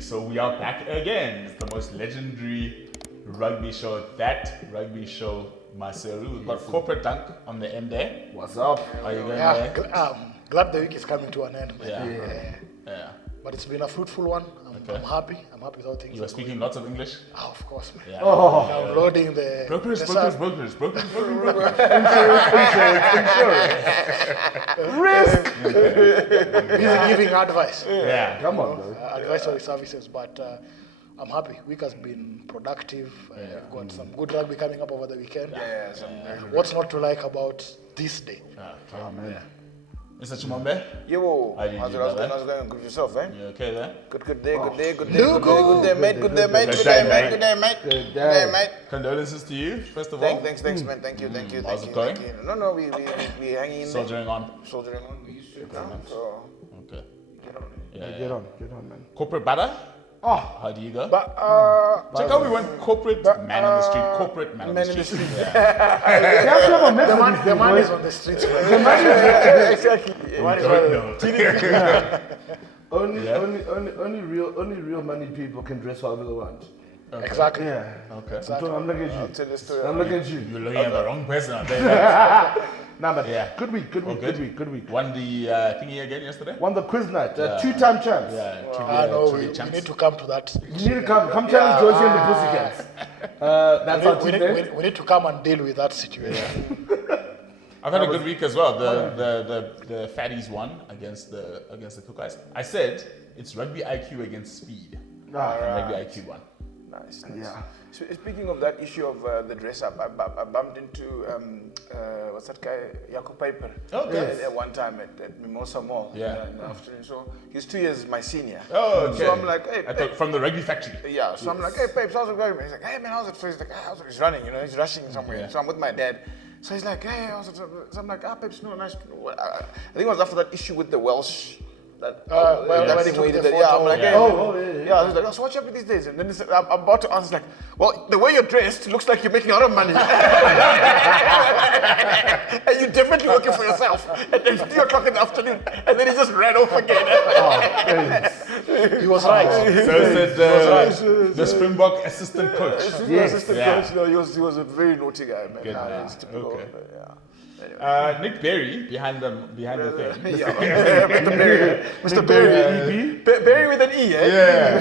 Rugby. So we are back again. It's the most legendary rugby show. That rugby show, Maseru. We've got Corporate Dunk on the end there. What's up? Are you going Yeah, there? glad the week is coming to an end. Yeah. But it's been a fruitful one. I'm happy. I'm happy with how things You are speaking lots of English? of course. Yeah. Downloading the... Brokers. Risk! Giving advice. Yeah. Come on, bro. Advisory services, but I'm happy. Week has been productive. We've got some good rugby coming up over the weekend. What's not to like about this day? Oh, man. Mr. Chimombe? Yo, How do you how's do, it brother? going? Good yourself, eh? You okay there? Good day, Good mate. Good day, mate. Condolences to you, first of all. Thanks, man. Thank you. How's it going? No, we hanging in Soldiering on. there. Soldiering on. We used to now, so Okay. get on. Yeah. Get on, man. Corporate batter? Oh, How do you go? But Check out, we went corporate man on the street. Corporate man on the street. the man is on the streets. Exactly. Only real money people can dress however they want. Okay. Exactly. Yeah. Okay. I'm looking at you. Tell the story. I'm looking at you. You're looking at the wrong person. I'll tell you that. Nah, but Yeah. good week. Good. Won the thingy again yesterday? Won the quiz night. Two-time champs. Yeah. No, we trivia champs. need to come to that. You need to come challenge Josie and the Pussycats. That's our team there. We need to come and deal with that situation. I've had a good week as well. The fatties won against the Cookeyes. I said it's rugby IQ against speed. And rugby IQ won. Nice. Yeah. So, speaking of that issue of the dress up, I bumped into what's that guy, Jaco Piper. Okay. At one time at Mimosa Mall. Yeah. In the afternoon. So he's 2 years my senior. Oh, okay. So I'm like, hey, I thought from the rugby factory. yeah. So I'm like, hey, Papes, how's it going? He's like, hey, man, how's it? So he's like, how's it? He's running, he's rushing somewhere. Yeah. So I'm with my dad. So he's like, hey, how's it? So I'm like, Papes, no, nice. I think it was after that issue with the Welsh. That when thing we he took did. the Yeah, I'm photo. like, Yeah. hey, yeah. He's like, oh, so what's up with these days? And then I'm about to answer, like, well, the way you're dressed looks like you're making a lot of money. And you're definitely working for yourself. And then 3 o'clock in the afternoon, and then he just ran off again. He was right. So it said the Springbok assistant coach. Assistant Yeah. coach, he was a very naughty guy, man. Good man. It's typical, Okay. yeah. Nick Berry behind the thing. Yeah. Mr. Berry. Mr. Berry. Berry with an E, eh? Yeah.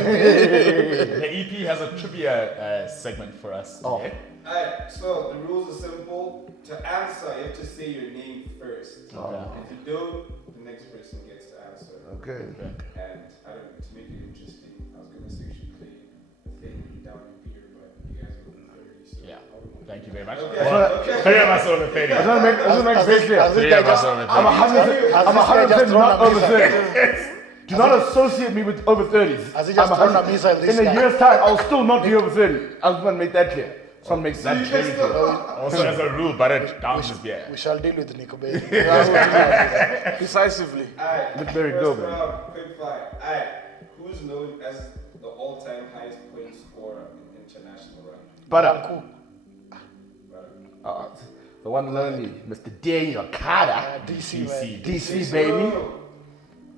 The EP has a trivia segment for us. Oh. today. Alright, so the rules are simple. To answer, you have to say your name first. If you don't, the next person gets to answer. Okay. And I don't know, to make it interesting, I was gonna say we should play a thing down in beer, but you guys are over 30, so Yeah. I don't know. Thank you very much. Okay. Well, three of us over 30. I just make very clear. Three of us over 30. I'm 100% not over 30. Do not associate me with over 30s. Has he just thrown a missile this In a guy? year's time, I'll still not be over 30. I just want to make that clear. So it makes That sense. very clear. Also, as a rule, but it down this beer. We shall deal with Nico Bay. Decisively. Alright, Look very good, first man. round, quick fire. Alright, who's known as the all-time highest point scorer in international rugby? But the one and only Mr. Daniel Carter. DC, man. DC, baby.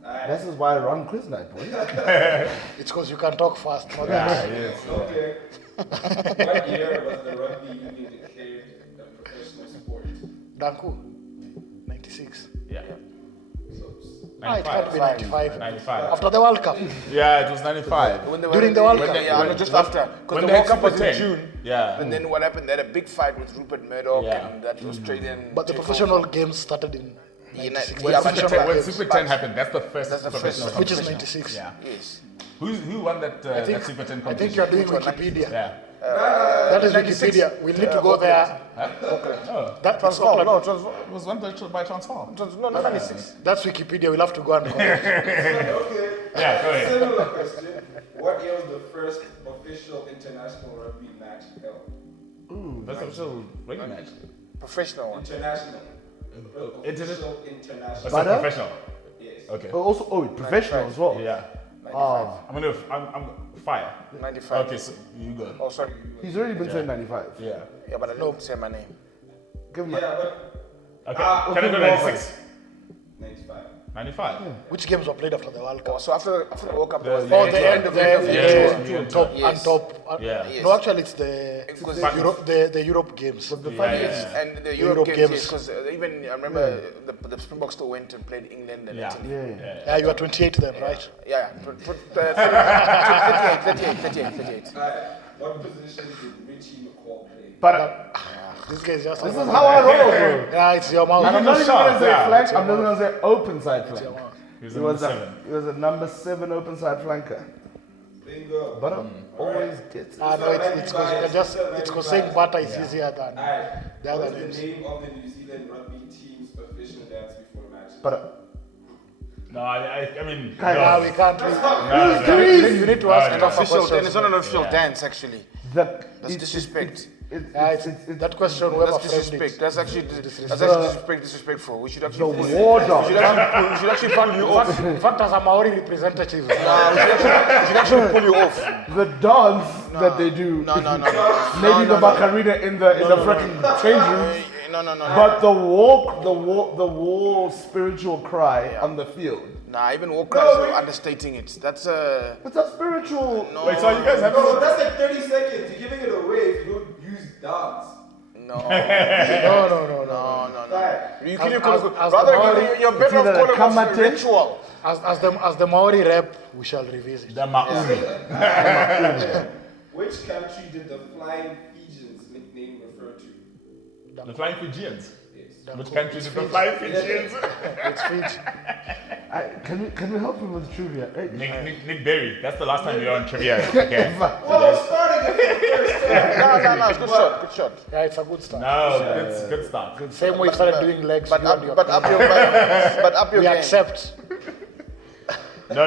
Alright, This is why I run quiz night, boy. It's because you can talk fast. Not Yeah, yes. okay. What year was the rugby union declared a professional sport? Danku, 96. Yeah. So, Ah, it can't be 95. 95. After the World Cup. Yeah, it was 95. During the World Cup. Yeah, just after. Because When the they World had Cup was Super in 10. June. Yeah. And then what happened? They had a big fight with Rupert Murdoch Yeah. and that Australian. But the professional games started in 96. Yeah, When but Super 10, when games, Super but- 10 happened, that's the first That's the professional first- which is competition. 96. Yeah. Yes. Who won that, that Super 10 competition? I think you're doing Wikipedia. Yeah. That is Wikipedia. We need to go there. Oh, That, it's Transform, not no, like, transform. it was won by Transform. No, not 96. that's Wikipedia. We'll have to go and go. okay. Yeah, go ahead. Similar question. What year was the first official international rugby match held? That's official rugby match. Professional one. International. Official international. That's not professional. Yes. Okay. Also, professional as well. Yeah. 95. I'm fire. 95. Okay, so you go. Oh, sorry. He's already been saying 95. Yeah. Yeah, but I don't say my name. Give him Yeah, but Okay. Can I go 96? 95. 95. Which games were played after the World Cup? So after the World Cup, there was Oh, the the end of the top Yes. and top. Yeah. Yes. No, actually, it's the Because the Europe games. And the Europe Europe games, games. because even I remember the Springboks still went and played England and Yeah. Italy. Yeah, you are 28 then, right? Yeah, 38. What position did Richie McCall play? But This guy is just. this is how I roll, bro. Yeah, it's your mouth. I'm not even sharp, gonna say yeah. flank. I'm just gonna say open side flank. He was He a was number a 7. he was a number 7 open side flanker. Bingo. But always gets it. No, it's because saying butter is easier than Alright. the other What's names. the name of the New Zealand rugby team's official dance before match? But No, I mean, No, we can't. You need to No, ask no, tougher no. Official, questions. it's not an official dance actually. That's disrespect. It's that question. Whoever That's framed disrespect. it. That's actually disrespectful. We should the actually war dog. we should actually pull you off. In fact, as a Maori representative, We should actually pull you off. The dance that they do. No. Maybe the Macarena in the freaking change room. No. But the war spiritual cry on the field. Nah, even war cries are understating it. That's It's a spiritual. no. Wait, so you guys have No, that's like 30 seconds. You're giving it away if you don't use dance. No. no. You As- could as rather the Maori- you're better either off the calling it kamate- ritual. As the Maori rap, we shall revisit. the Maori. Which country did the Flying Fijians nickname refer to? The Flying Fijians. Yes. Which country did the Flying Fijians? It's Fiji. Can we help him with trivia? Hey, Nick Berry. That's the last time you were on trivia. Okay. Well, starting it for the first time. No, good shot. Yeah, it's a good start. No, good start. Same way you started doing legs. But you and your up your we game. accept. No.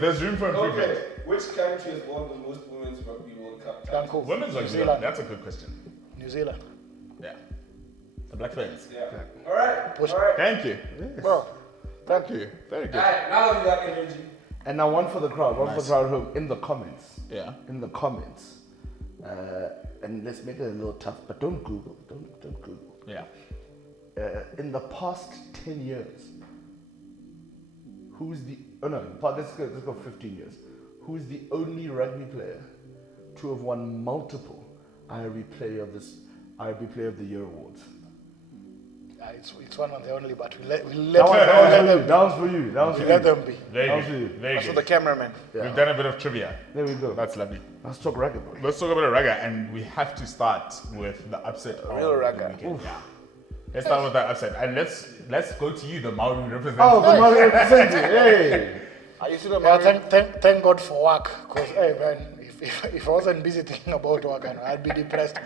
There's room for improvement. Okay. Which country has won the most Women's Rugby World Cup titles? Danko. Women's New rugby. Zealand. That's a good question. New Zealand. Yeah. The Black Ferns. Yeah. All right. Push. All right. Thank you. Bro, Thank you. Very good. All right. Now you got energy. And now one for the crowd, one for the crowd at home in the comments. Yeah. In the comments. And let's make it a little tough, but don't Google. Don't Google. Yeah. In the past 10 years, let's go 15 years. Who's the only rugby player to have won multiple IRB Player of the Year awards? it's one and the only, but we let That one's for you. let them be. Very That was good. you. Very So the good. cameraman. We've done a bit of trivia. There we go. That's lovely. Let's talk rugby, boy. Let's talk about a rugger, and we have to start with the upset. Real of rugger. the weekend. Yeah. Let's start with that upset, and let's go to you, the Maori representative. Oh, the Maori representative. Hey. Are you still a Yeah, Maori? thank God for work, because hey man, if I wasn't busy thinking about work, I'd be depressed.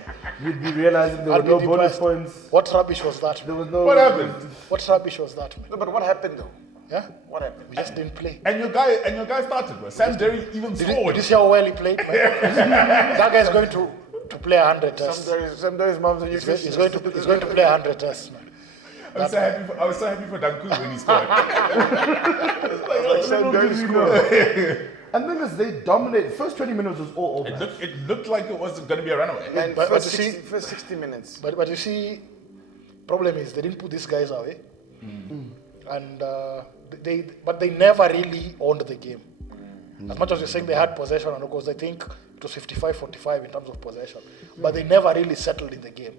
You'd be realizing there were I'd be no bonus depressed. points. What rubbish was that? There was no. What happened? What rubbish was that, man? No, but what happened though? Yeah, What happened? we just didn't play. And your guy started. Bro. Sam Derry even Did scored. you see how well he played, man? That guy's going to play 100 tests. Some days moms are He's going to play 100 tests, man. I was so happy for Danku when he scored. Little did we know. And then as they dominated, first 20 minutes was all over. It looked like it was going to be a runaway. And But first, you see- 60, first 60 minutes. But you see, problem is they didn't put these guys away, and they never really owned the game. As much as you're saying they had possession, and of course I think it was 55-45 in terms of possession, but they never really settled in the game,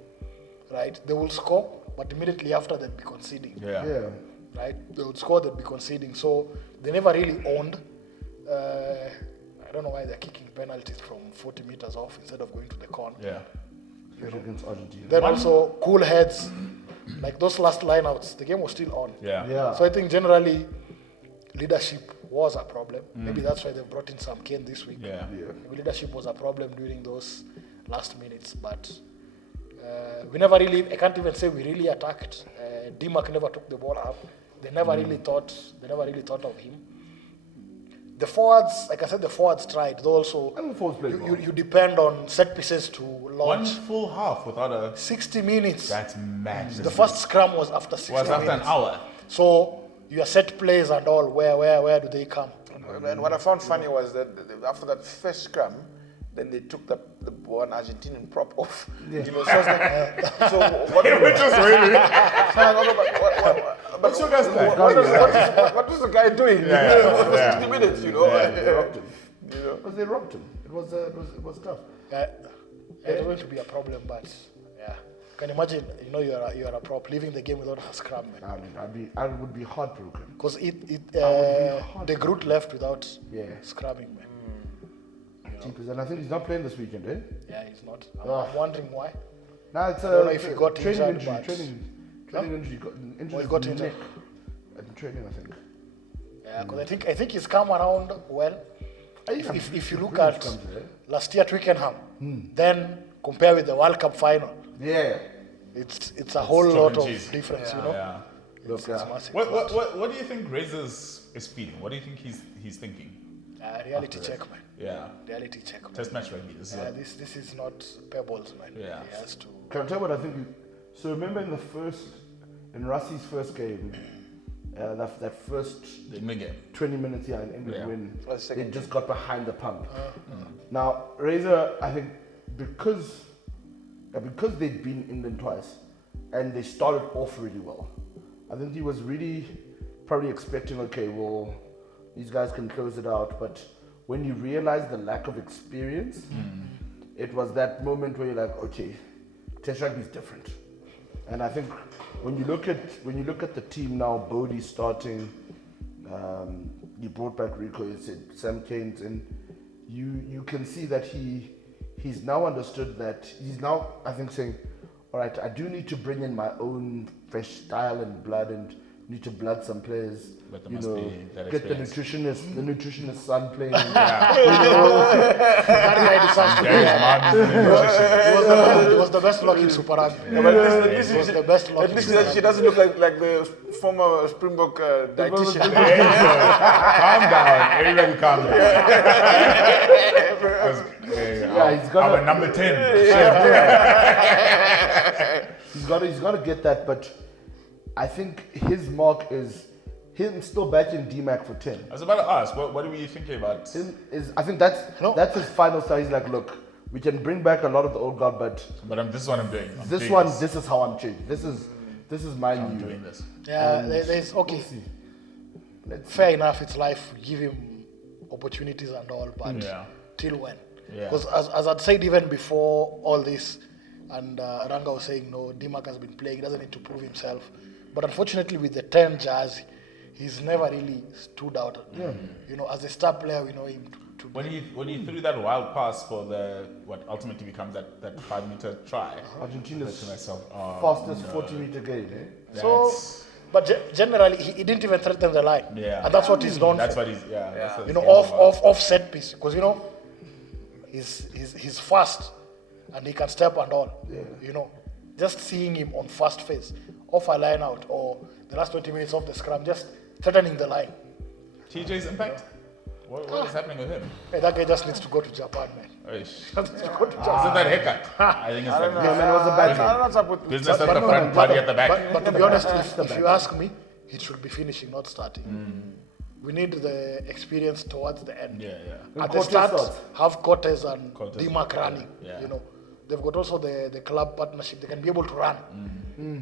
right? They will score, but immediately after they'd be conceding, Yeah. right? They would score, they'd be conceding, so they never really owned. I don't know why they're kicking penalties from 40 meters off instead of going to the corner. Yeah. Especially against Argentina. Then also cool heads, like those last lineouts, the game was still on. Yeah. So I think generally leadership was a problem. Maybe that's why they brought in Sam Kane this week. Yeah. Maybe leadership was a problem during those last minutes, but we never really. I can't even say we really attacked. D-Mac never took the ball up. They never really thought. They never really thought of him. The forwards, like I said, the forwards tried. They also And the forwards played well. you depend on set pieces to One launch. full half without a. 60 minutes. That's mad. The first scrum was after 60 was minutes. after an hour. So your set plays and all, where do they come? And what I found funny was that after that first scrum, then they took the one Argentinian prop off. Yeah. You know, so, I was like, so what? Which was really. What's your guys' plan? What was the guy doing? For 60 minutes, you know? They rocked him. You know? Because they rocked him. It was tough. It's going to be a problem, but yeah. Can you imagine, you know, you are a prop leaving the game without a scrum, man. I mean, I would be heartbroken. Because the Groot left without scrubbing, man. Jeepers, and I think he's not playing this weekend, eh? Yeah, he's not. I'm wondering why. Nah, it's I don't know if he got training injured, injury. but- Training injury. Got an injury. He got in his injured. neck at the training, I think. Yeah, because I think he's come around well. If you look Really at comes there. last year Twickenham, then compare with the World Cup final, Yeah. it's a whole chalk lot and of cheese. difference, you know. Yeah. It's massive. What do you think Razors is feeling? What do you think he's thinking? Reality check, man. Yeah. Reality check. Man. Test match rugby. This is This is not pebbles, man. Yeah. He has to. Can I tell you what I think? So remember in Russie's first game, that first the England game. 20 minutes here in England Yeah. when First, they second just got behind the pump. Now, Razor, I think because they'd been in England twice and they started off really well, I think he was really probably expecting, okay, well, these guys can close it out. But when you realize the lack of experience, it was that moment where you're like, okay, Test rugby is different. And I think when you look at the team now, Bodie's starting. You brought back Rico. You said Sam Kane's, and you can see that he's now understood that he's now, I think, saying, all right, I do need to bring in my own fresh style and blood, and need to blood some players. But there You must know, be that get the experience. nutritionist son playing. That guy deserves to be there. He was the best lock in Super Rugby. But at least He was the best lock at in least Super she Rugby. doesn't look like the former Springbok dietitian. Calm down. Everybody calm down. He's got our number 10. He's got to get that, but I think his mark is him still backing DMAC for 10. I was about to ask, what were you thinking about? I think that's his final style. He's like, look, we can bring back a lot of the old guard, but This is what I'm doing. this is how I'm changing. This is my I'm new. doing this. Yeah, there's okay. We'll see. Fair enough, it's life. Give him opportunities and all, but Yeah. till when? Yeah. Because as I'd said even before all this, and Ranga was saying, no, Dimak has been playing, he doesn't need to prove himself. But unfortunately, with the 10 jersey, he's never really stood out. You know, as a star player, we know him to When he threw that wild pass for what ultimately becomes that 5-meter try, Argentina's I said to myself, oh, fastest no. 40-meter game. Eh? So, but generally, he didn't even threaten the line. Yeah. And that's what he's known That's for. what he's that's what You his know, game is about. off set piece. Because, you know, he's fast and he can step and all. You know, just seeing him on fast phase, off a line out, or the last 20 minutes of the scrum, just threatening the line. TJ's impact? What is happening with him? Hey, that guy just needs to go to Japan, man. Is Just needs to go to Japan. it that haircut? I think it's I don't know. like No, man, it was a bad I don't know what's up with business at the front, party at the back. But to be honest, if you ask me, he should be finishing, not starting. We need the experience towards the end. Yeah. At the Cortez start, starts. have Cortez and Cortez, Dimak running. yeah. You know, they've got also the club partnership. They can be able to run.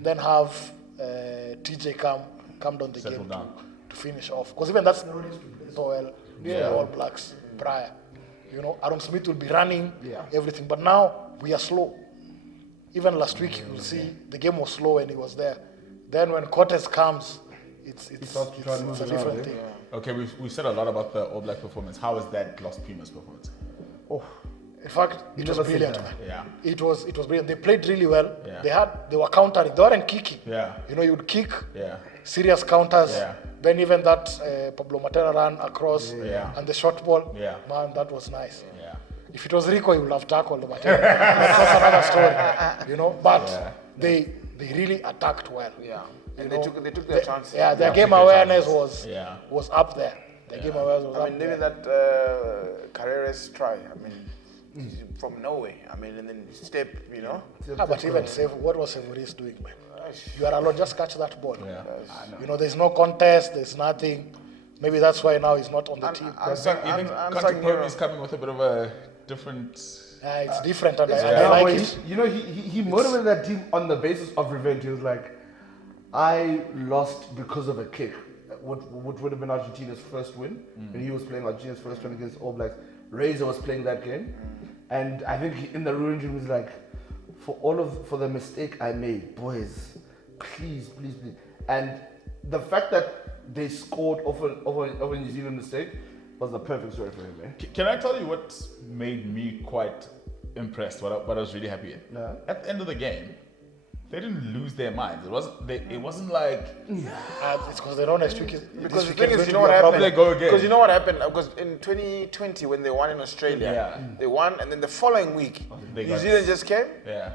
Then have TJ come down the Settle game down. to finish off. Because even that's not used to play so well for the All Blacks prior. You know, Aaron Smith will be running everything, but now we are slow. Even last week, you'll see the game was slow when he was there. Then when Cortez comes, it's a different thing. Okay, we've said a lot about the All Black performance. How was that Los Pumas performance? In fact, it was never seen brilliant, that. man. Yeah. It was brilliant. They played really well. Yeah. They were countering. They weren't kicking. Yeah. You know, you would kick Yeah. serious counters. Yeah. Then even that Pablo Matera ran across Yeah. and the short ball. Yeah. Man, that was nice. Yeah. If it was Rico, he would have tackled Matera. That's another story. You know, but they really attacked well. Yeah. And You they know, took their chances. Yeah, their Yeah, game took their awareness chances. was up there. Their game awareness was I up mean, there. even that Carreras try. I mean, he's from Norway. I mean, and then step. You know. But even what was Severis doing, man? You are alone, just catch that ball. Yeah. You know, there's no contest, there's nothing. Maybe that's why now he's not on the team. You think Conte Permi's coming with a bit of a different... It's different, and I Yeah, like but it. he motivated that team on the basis of revenge. He was like, I lost because of a kick. What would have been Argentina's first win, and he was playing Argentina's first win against All Blacks. Razor was playing that game, and I think in the room he was like, for the mistake I made, boys, please. And the fact that they scored over a New Zealand mistake was the perfect story for him, man. Can I tell you what made me quite impressed? What I was really happy at? Yeah. At the end of the game, they didn't lose their minds. It wasn't like It's because they don't next week. Because the this thing weekend is, you going know to what be a happened? problem. They go again. Because you know what happened? Because in 2020, when they won in Australia, Yeah. they won, and then the following week, They New got- Zealand just came, yeah.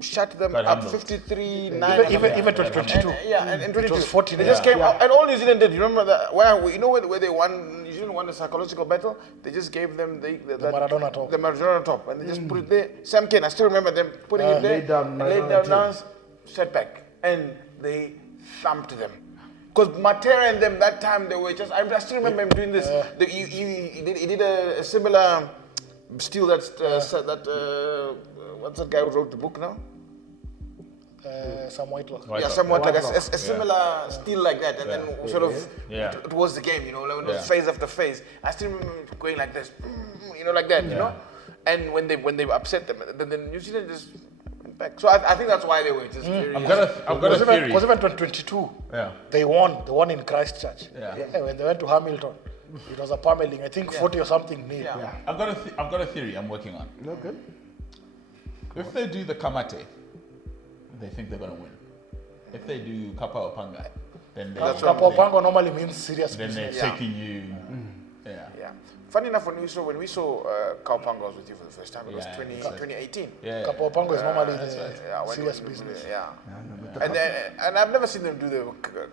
shut them Got up handled. 53-9. Even 2022. And in 22, was 14, they just yeah. came out, and all New Zealand did. You remember that? You know where they won? New Zealand won the psychological battle. They just gave them the Maradona top. The Maradona top, and they just put it there. Sam Kane, I still remember them putting it there. Laid down laid Maradona down, set back, and they thumped them. Because Matera and them that time they were just. I still remember him doing this. He did a similar steal what's that guy who wrote the book now? Some white loss. White Yeah, Lock. somewhat like White a Lock. steal steal like that, and then sort of Yeah. it was the game, you know, like when it was Yeah. phase after phase. I still remember going like this, you know, like that, you know. And when they upset them, then New Zealand just went back. So I think that's why they were just. Very, I've got a theory. Because even 2022, Yeah. they won in Christchurch. Yeah. When they went to Hamilton, it was a pummeling. I think 40 or something nil. Yeah. I've got a theory I'm working on. Okay. If they do the Kamate, they think they're gonna win. If they do Kapa or Panga, then Kapopango normally means serious then they're business. Yeah. taking you. Yeah. Yeah. Funny enough, when we saw Kaupanga was with you for the first time, it was Yeah, 2018. Yeah. Kapopango is normally that's right. Yeah, when serious we- business. Yeah. And I've never seen them do the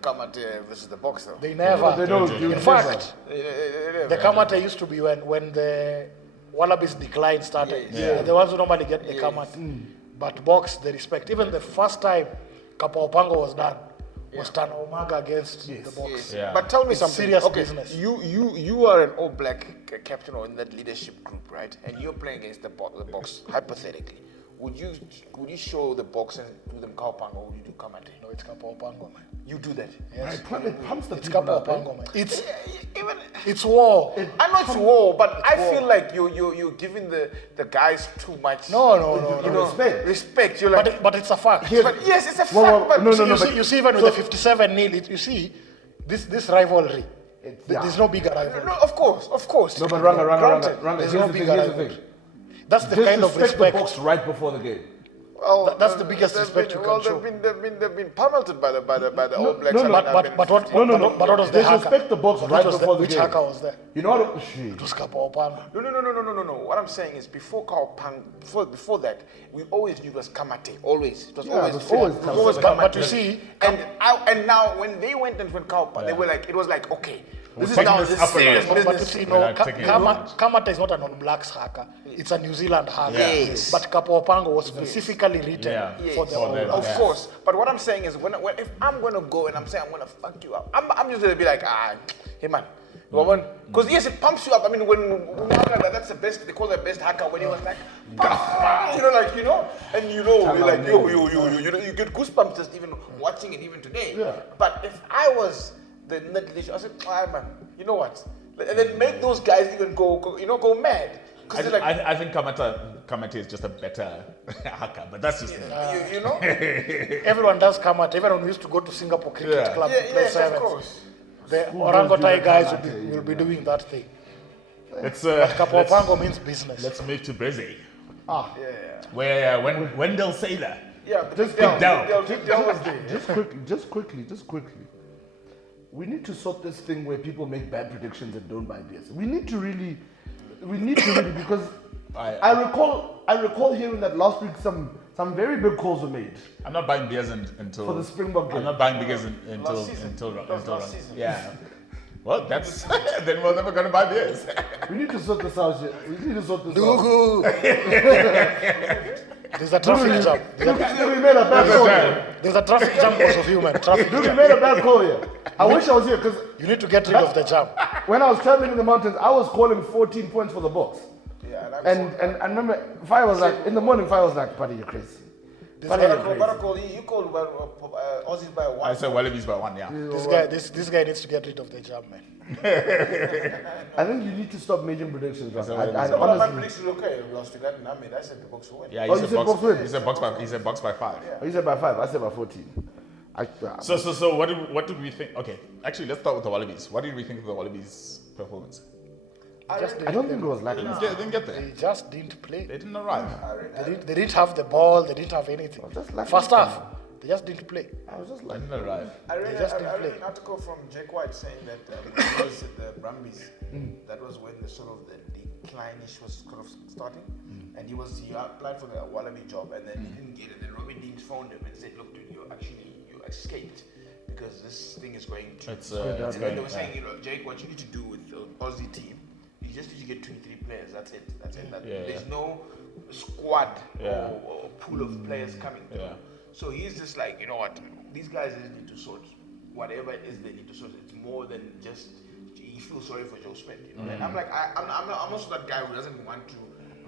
Kamate versus the box though. They never. They don't In do In fact, They- the Kamate used to be when the Wallabies decline started. Yeah. They're the ones who normally get the Kamate. But box, they respect. Even the first time Kapopango was done was Tana Umaga against the box. Yes. Yeah. But tell me It's something. serious okay, business. You are an All Black captain or in that leadership group, right? And you're playing against the box. Hypothetically, would you show the box and do them Kaupanga or would you do Kamate? No, it's Kapopango, man. You do that. Yes. It pumps the It's people up, eh? Kapopango, man. Even It's war. I know it's war, but I feel like you're giving the guys too much. No. You know, Respect. Respect. You're like. But it's a fact. But yes, it's a fact. Well, but no, You see, even with the 57 nil, you see this rivalry. yeah. There's no bigger rivalry. No, of course. No, but Granted. Ranga. There's Here's no the bigger thing. Here's the rivalry. thing. That's the kind of Disrespect the respect. box right before the game. Well, That's the biggest they've respect been- you can well, show. They've been pummeled by the All Blacks. no, and but- have been- But what was the Disrespect haka? the box But right which was before the which game. haka was there? You know what? Shit. It was Kapopango. No. What I'm saying is before Kaupang, before that, we always knew it was Kamate. Always. It was Yeah, always it was always But Kamate. you see, and now when they went and went Kaupang, they were like, it was like, okay, this is taking now this this up a serious notch. but you business. see, We're not taking it Kamata is not a non-blacks haka. It's a New Zealand haka. Yes. But Kapopango was specifically written Yeah. for the For All the- Blacks. Of course, but what I'm saying is, when if I'm gonna go and I'm saying I'm gonna fuck you up, I'm just gonna be like, hey man, because yes, it pumps you up. I mean, when that's the best. They call it the best hacker when he was like, and you're like, you get goosebumps just even watching it even today. Yeah. But if I was the net leader, I said, man, you know what? And then make those guys even go mad. Because they're like, I think Kamate is just a better haka, but that's just me. you know? Everyone does Kamata. Even when we used to go to Singapore Cricket Yeah. Club to play Yes, of sevens, course. the does Orangutai do guys Kamate, will be doing that thing. Let's Kapopango means business. let's move to Brazil, Yeah. where Wendell Sailor. Yeah, Just Big down. Big down was there. Just quickly. We need to sort this thing where people make bad predictions and don't buy beers. We need to really because I recall hearing that last week some very big calls were made I'm not buying beers until for the Springbok game. I'm not buying beers until Last season. That was last season. yeah. Well, that's then we're never gonna buy beers. We need to sort this out. We need to sort this out. Dugu. There's a traffic jam. We made a bad call here. There's a traffic jam because of you, man. Traffic We jam. made a bad call here. I wish I was here because You need to get rid of the jam. when I was traveling in the mountains, I was calling 14 points for the box. Yeah, And I remember Fire was like, in the morning, Fire was like, buddy, you're crazy. You called Aussies by one. I said Wallabies by 1, yeah. This guy needs to get rid of the job, man. I think you need to stop making predictions. That's I what it is. honestly, My prediction is okay. We lost to that. I said the Box will win. Yeah, Oh, you said Box win? He said box by 5. Oh, you said by 5. I said by 14. So what did we think? Okay, actually, let's start with the Wallabies. What did we think of the Wallabies' performance? I don't think it was like that. They didn't get there. They just didn't play. They didn't arrive. They didn't have the ball. They didn't have anything. Just like First half, they just didn't play. I was just They like, didn't arrive. I read They just didn't play. an article from Jake White saying that when he was at the Brumbies, that was when the sort of the decline-ish was sort of starting, and he applied for the Wallaby job, and then he didn't get it. Then Robbie Deans phoned him and said, "Look, dude, you escaped because this thing is going to." It's and then they were saying, Jake, what you need to do with the Aussie team, you just need to get 23 players. That's it. There's no squad or pool of players coming through. Yeah. So he's just like, you know what? These guys just need to sort whatever it is they need to sort. It's more than just you feel sorry for Joe Smith. You know? And I'm like, I'm also that guy who doesn't want to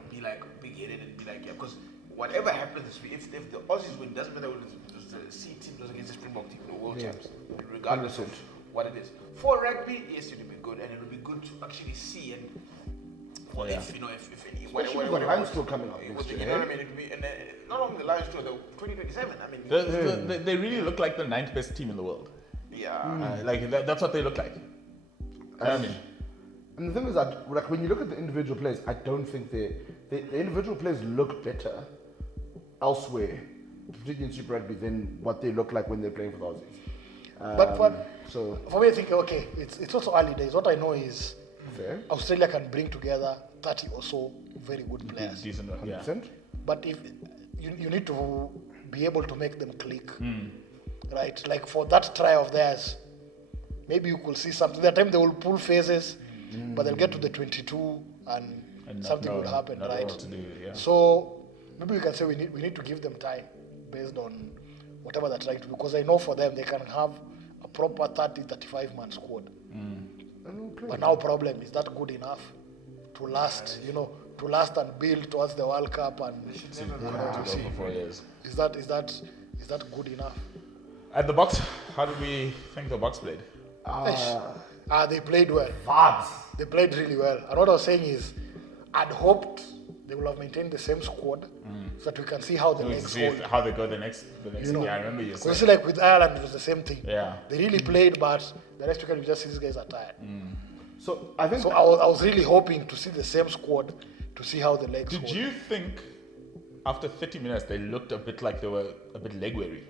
be like big-headed and be like, yeah, because whatever happens, if the Aussies win, doesn't matter whether it's the C team does against the Springbok team, the world champs, regardless of what it is. For rugby, yes, it would be good, and it would be good to actually see and. Well, if any, especially with the Lions tour coming up next year. You know what I mean? It would be, and not only the Lions tour, the 2027. I mean, They really look like the 9th best team in the world. yeah. That's what they look like. I mean, and the thing is that like when you look at the individual players, I don't think the individual players look better elsewhere, particularly in Super Rugby, than what they look like when they're playing for the Aussies. But so for me, I think okay, it's also early days. What I know is fair, Australia can bring together 30 or so very good players. decent. Yeah. 100%. But if you need to be able to make them click, right? Like for that try of theirs, maybe you could see something. That time they will pull phases, but they'll get to the 22 and something will happen, not right? know what to do, yeah. So maybe we can say we need to give them time based on whatever they're trying to do. Because I know for them they can have a proper 30-35 man squad. But now problem is that good enough to last, to last and build towards the World Cup and For 4 years. is that good enough? At the box, how did we think the box played? They played well. Vibes. They played really well. And what I was saying is, I'd hoped they would have maintained the same squad so that we can see how the legs See hold. how they go the next. Yeah, I remember you Because saying. like with Ireland, it was the same thing. Yeah. They really played, but the next weekend we just see these guys are tired. So I think So I was really hoping to see the same squad to see how the legs Did hold. you think after 30 minutes they looked a bit like they were a bit leg weary?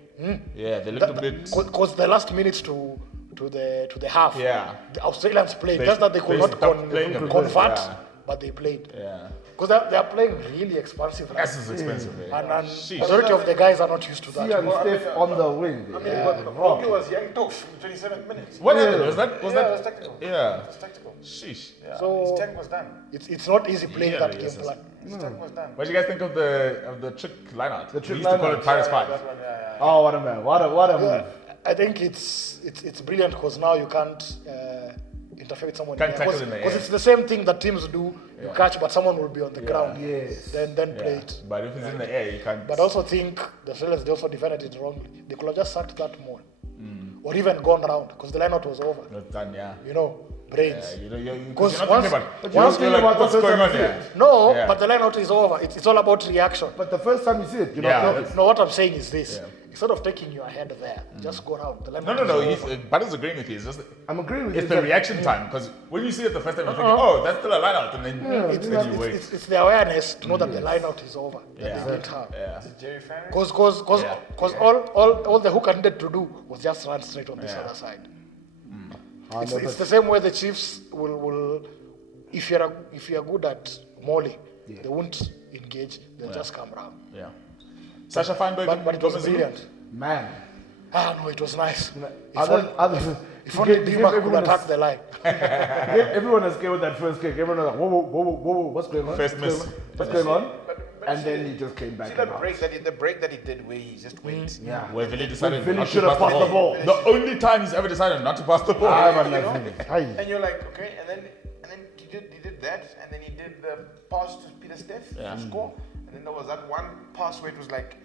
Yeah, they looked a bit. Because the last minutes to the half, Yeah. the Australians played. They- Just that they could they not stopped playing a bit, convert, yeah. but they played. Yeah. Because they are playing really expansive. This is expensive. And Sheesh. majority of the guys are not used to that. Sia and Steph on the wing. I mean, but Rocky was young tough in 27 minutes. What happened? Was that? It was tactical. Yeah. It was tactical. Sheesh. Yeah. So- his tank was done. It's not easy playing Yeah, that yes, game yes. plan. His tank was done. What do you guys think of the trick lineout? The trick we used to call lineout. it Pirates 5. That one, yeah. Oh, what a man! What a move! I think it's brilliant because now you can't interfere with someone. Can't tackle in the Because air. it's the same thing that teams do. You catch, but someone will be on the ground. Yes. Then play it. But if it's in the air, you can't. But I also think the Australians, they also defended it wrongly. They could have just sacked that more. Or even gone round because the lineout was over. Not done, yeah. Brains. Yeah, you're 'Cause not once- thinking about. you're You're not thinking like, about the what's first going time on you here? No, Yeah. but the lineout is over. It's all about reaction. But the first time you see it, you're Yeah, not that's- No, what I'm saying is this. Yeah. Instead of taking your head there, just go round. The lineout No. is over. Butters agreeing with you. It's just I'm agreeing with it's you. the reaction time because when you see it the first time, you think, oh, that's still a lineout, and then you wait. It's the awareness to know that the lineout is over. That Yeah. they didn't have. Yeah. Jerry Farron? Because all the hooker needed to do was just run straight on this Yeah. other side. Ah, no, It's the same way the Chiefs will if you're good at mauling, they won't engage, they'll just come round. Yeah. Sasha Feinberg. But it was Maseru? brilliant. man. No, it was nice. If He only gave Dima could everyone attack the line. Everyone is scared with that first kick. Everyone was like, whoa, what's going on? First miss. What's going on? But And see- then he just came back. See and that out. break that he did where he just went. Yeah. Where Vili decided Vili not to should have pass passed the ball. The only time he's ever decided not to pass the ball. Ah, man, You like, know? hey. And you're like, okay, and then he did that, and then he did the pass to Peter Steph to score, and then there was that one pass where it was like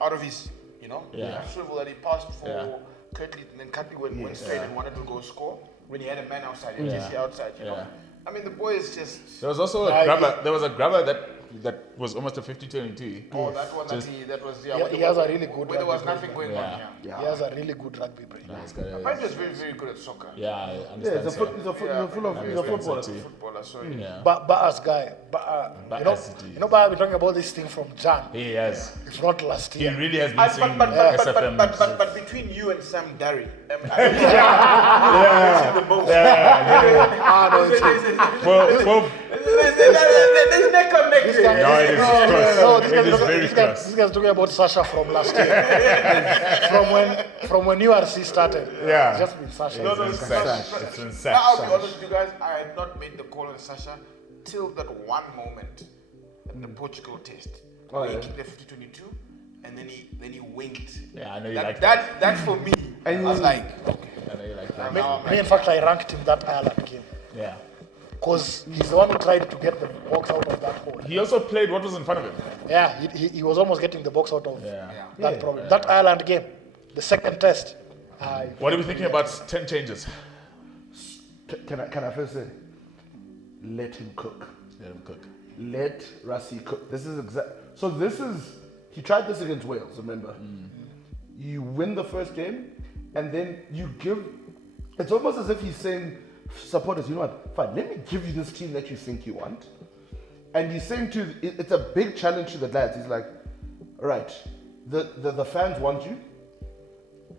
out of his, Yeah. swivel that he passed for Yeah. Kirtley, and then Kirtley went straight and wanted to go score when he had a man outside and Jesse outside. You know, I mean the boy is just. There was also a grabber. There was a grabber that was almost a 50-22. Oh, that one that was He has a really good where there was rugby nothing brain. going on. Yeah. He has a really good rugby brain. Apparently, he's very, very good at soccer. Yeah, I Yeah, understand. he's a footballer. Footballer, so Yeah. But as guy, you know, I've been talking about this thing from Jan. He has. If not last He year. really has been singing SFM. but between you and Sam Darry, the most. There's neck and neck. No, it is close. It is very close. This guy's talking about Sasha from last year. from when URC started. Yeah. It's just been Sasha. It's been Now, I'll be Sash. honest with you guys, I had not made the call on Sasha till that one moment at the Portugal test. Where he kicked the 50-22 and then he winked. Yeah, I know you like that. That for me, I was like, okay. I know you like that. Me, in fact, I ranked him that Ireland game. Yeah. Because he's the one who tried to get the box out of that hole. He also played what was in front of him. Yeah, he was almost getting the box out of that problem. Yeah. That Ireland game, the second test. What are we thinking about 10 changes? Can I first say, let him cook. Let him cook. Let Rassie cook. He tried this against Wales, remember? You win the first game, and then you give, it's almost as if he's saying, supporters, you know what, fine, let me give you this team that you think you want. And he's saying it's a big challenge to the lads. He's like, all right, the fans want you.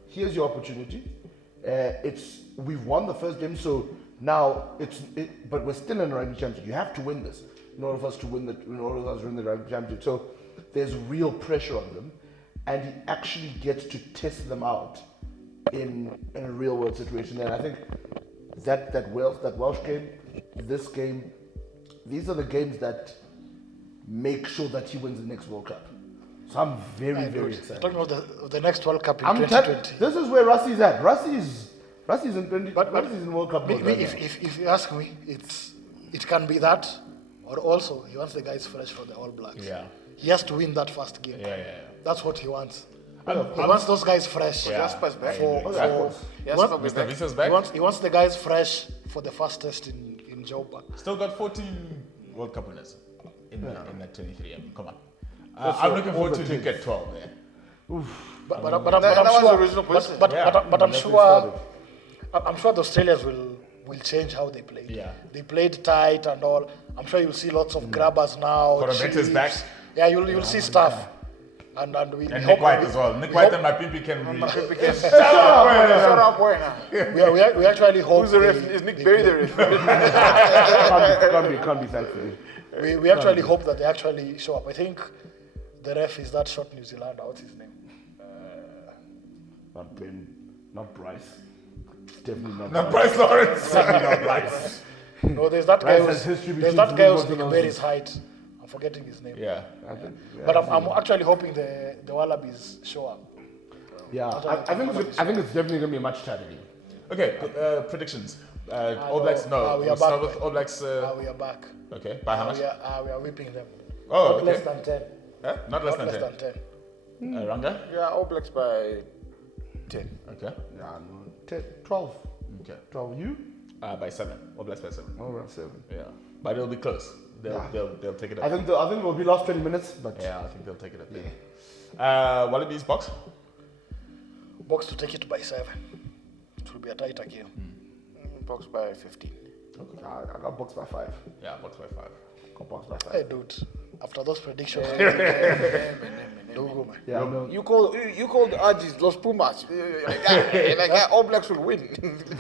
Here's your opportunity. We've won the first game, so now but we're still in the rugby championship. You have to win this in order for us to win the rugby championship. So there's real pressure on them, and he actually gets to test them out in a real world situation. And I think that Welsh game, this game, these are the games that make sure that he wins the next World Cup. So I'm very, very excited. Talking about the next World Cup in I'm 2020. this is where Rassie's at. Rassie's in 20. Rassie's in World Cup. mode right now. If you ask me, it can be that, or also he wants the guys fresh for the All Blacks. Yeah. He has to win that first game. Yeah. That's what he wants. He wants those guys fresh. Yeah. Jasper's back. Mr. Visa's back. He wants the guys fresh for the first test in Joburg. Still got 14 World Cup winners in that 23. I mean, come on. I'm looking forward to Luke at 12. Yeah. But That I'm was the sure. original person. But I'm That's sure. I'm sure the Australians will change how they play. Yeah. They played tight and all. I'm sure you'll see lots of grabbers now. Corobeta's chips. back. Yeah, you'll see stuff. And we And hope Nick White as well. Nick White and my Pimpi can really. Shut up, boy, now. we actually hope. Who's the ref? Is Nick Berry the ref? Can't be thankfully. We actually hope that they actually show up. I think the ref is that short New Zealander. What's his name? Not Ben, not Bryce. Definitely Not Bryce Lawrence. Not Bryce. No, there's that guy. Bryce has history There's between that guy who's Zimbabwe Nick and Berry's height. I'm forgetting his name. Yeah. But I'm actually hoping the Wallabies show up. Yeah, I think it's definitely gonna be a much tighter game. Okay, predictions. All Blacks, no. we are We'll start back. with All Blacks. We are back. Okay, by how much? We are whipping them. Oh, Not okay. less than 10. Huh? Not less Not than less 10. than 10. Ranga? Yeah, All Blacks by 10. Okay. Yeah, no, 10, 12. Okay. 12. You? By 7. All Blacks by 7. Oh, around 7. Yeah. But it'll be close. They'll take it up. I think it will be last 20 minutes, but Yeah, I think they'll take it up there. Wallabies box? Box to take it by 7. It will be a tighter game. Box by 15. I got boxed by 5. Yeah, box by 5. Got boxed by 5. Hey, dude. After those predictions, don't go, man. Yeah, no. You called the Argies Los Pumas. All Blacks will win.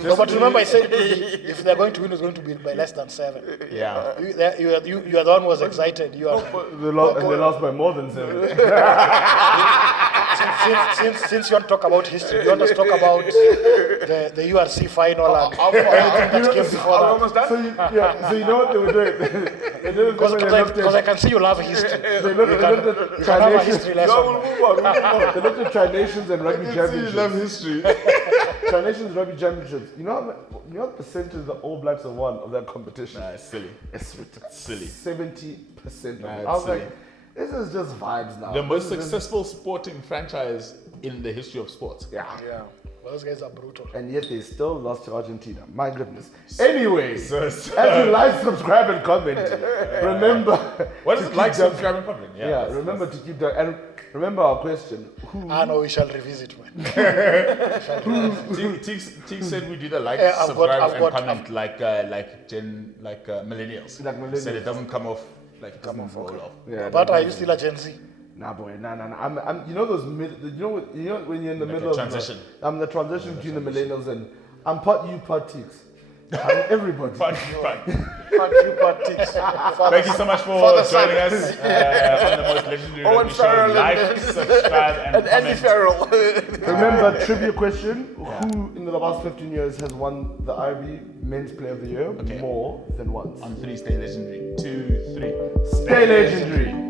No, but remember, I said if they're going to win, it's going to be by less than 7. Yeah. You are the one who was excited. You are. They lost by more than 7. Since you want to talk about history, you want us to talk about the URC final and everything that came before that. Almost done? So you know what they were doing? Because I can see you love history. They looked at You can have a history lesson. They looked at Tri-Nations and Rugby Championships. history. Tri-Nations Rugby Championships. You know what percentage the All Blacks have won of that competition? Nah, it's silly. It's Silly. 70%. Nah, I was silly. like, This is just vibes now. The most successful sporting franchise in the history of sports. Yeah. Yeah. Well, those guys are brutal. And yet they still lost to Argentina. My goodness. Anyways, So- as you like, subscribe, and comment, remember. What is to it keep like them- subscribing comment? Yeah, remember to keep that. And remember our question. Who? I know we shall revisit, man. Teague said we did a like, Yeah, I've subscribe, got- and comment like millennials. Like millennials. Said it doesn't come off like it doesn't roll off. Yeah, But are you still a Gen Z? Nah, boy, nah. I'm. You know those mid. You know when you're in the Like middle a of transition. I'm the transition between the millennials and I'm part you, part Teeks. I'm everybody. Fun. Fuck you, Patix. Thank you so much for Father, son. joining us on the most legendary Owen rugby show. Farrell Like, and- subscribe, and And Andy comment. Farrell. Remember, trivia question: who in the last 15 years has won the IB Men's Player of the Year Okay. more than once? On 3, stay legendary. 2, 3. Stay legendary.